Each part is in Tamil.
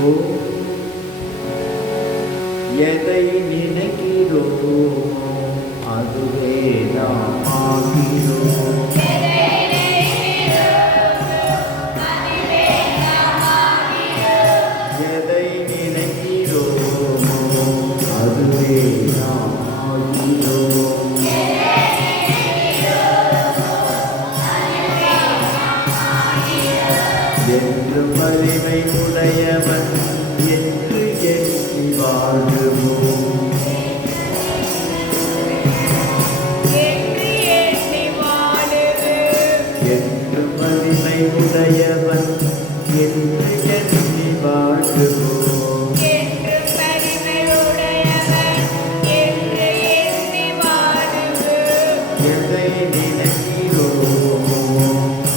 ஓ எதை நினைக்கிறோமோ அதுவே நாம் ஆகிறோம். எதை நினைக்கிறோமோ அதுவே நாம் ஆகிறோம். என்று வலிமை உடையவன் என்று எண்ணி வாழ்வோம். என்று வலிமை உடையவன் என்று எண்ணி வாழ்வோம். எதை நினைக்கிறோமோ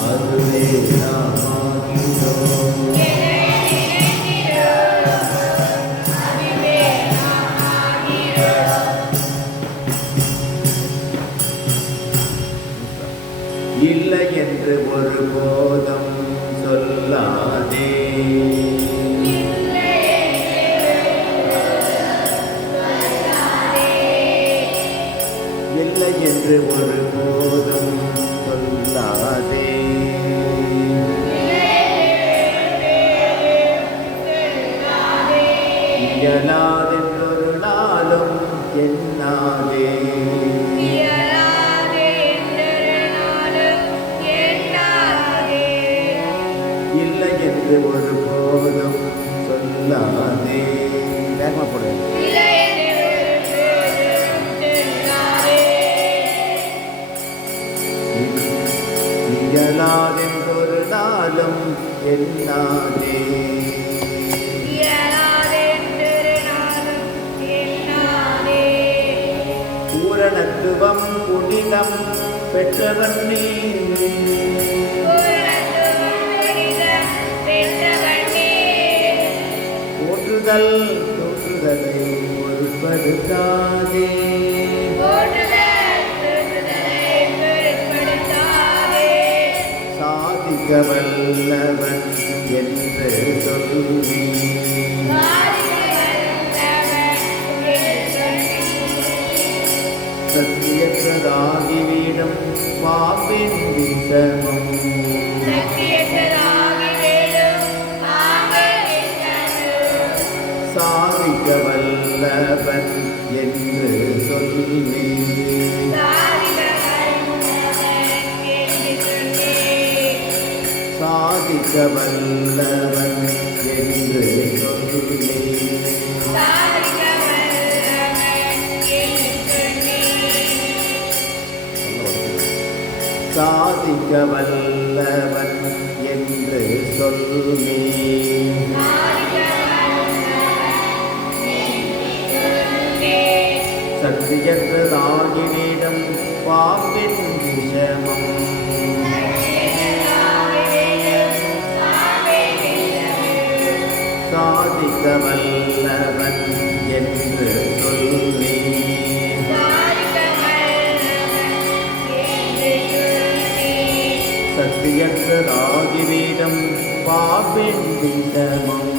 அதுவே நாம் ஆகிறோம். இல்லை என்று ஒருபோதும் சொல்லாதே. இல்லை என்று ஒருபோதும் சொல்லாதே. இயலாதென்றொரு நாளும் எண்ணாதே. இல்லை என்று ஒருபோதும் சொல்லாதே. வேகமாப்படு. இயலாதென்றொரு நாளும் எண்ணாதே. பூரணத்துவம் புனிதம் பெற்றவன் நீ. போற்றுதல் தோற்றுதலை பொருட்படுத்தாதே. சாதிக்க வல்லவன் என்று சொல்லி சத்தியற்றதாகிவிடும் பாம்பின் விஷமம். சாதிக்க வல்லவன் என்று சொல்லி சாதிக்க வல்லவன் என்று சொல்லி சாதிக்க வல்லவன் என்று சொல்லி சத்தியற்றதாகிவிடும் பாம்பின் விஷமம். சாதிக்க வல்லவன் என்று சொல்லி சத்தியற்றதாகிவிடும் பாம்பின் விஷமம்.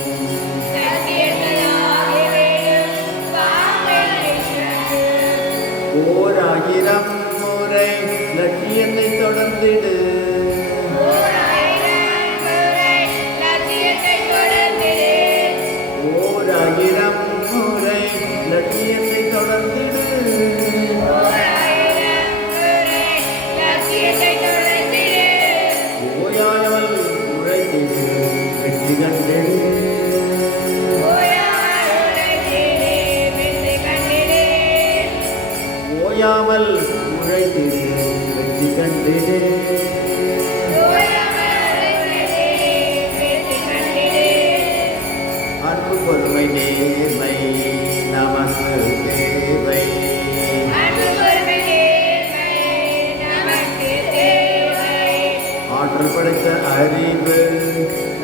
ஓர் ஆயிரம் முறை லட்சியத்தை தொடர்ந்திடு. ஓர் ஆயிரம் முறை லட்சியத்தை தொடர்ந்திடு. ஓயாமல் உழைத்திடு வெற்றி கண்டிடு. ஓயாமல் உழைத்திடு வெற்றி கண்டிடு. அன்பு பொறுமை நேர்மை நமக்கு தேவை. ஆற்றல் படைத்த அறிவு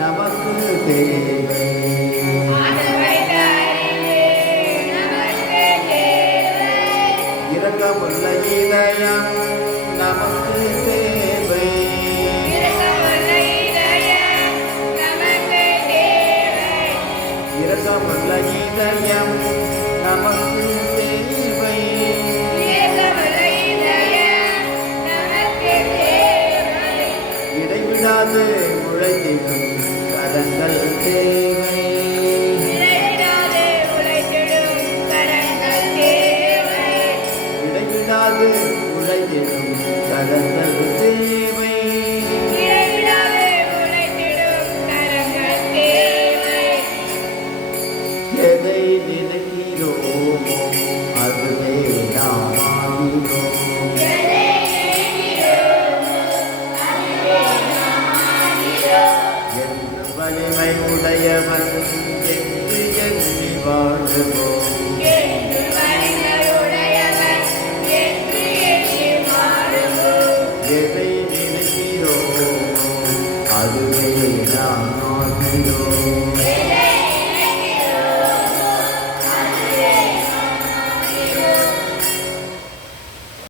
நமக்கு தேவை. இரக்கமுள்ள இதயம் நமக்கு தேவை. இரக்கமுள்ள இதயம் நமக்கு தேவை. இடைவிடாது உழைத்திடும் கரங்கள் தேவை. இடைவிடாது உழைத்திடும் கரங்கள் தேவை. எதை நினைக்கிறோமோ அதுவே நாம் ஆகிறோம். என்று வலிமை உடையவன் என்று எண்ணி வாழுவோம். எதை நினைக்கிறோமோ அதுவே நாம் ஆகிறோம்.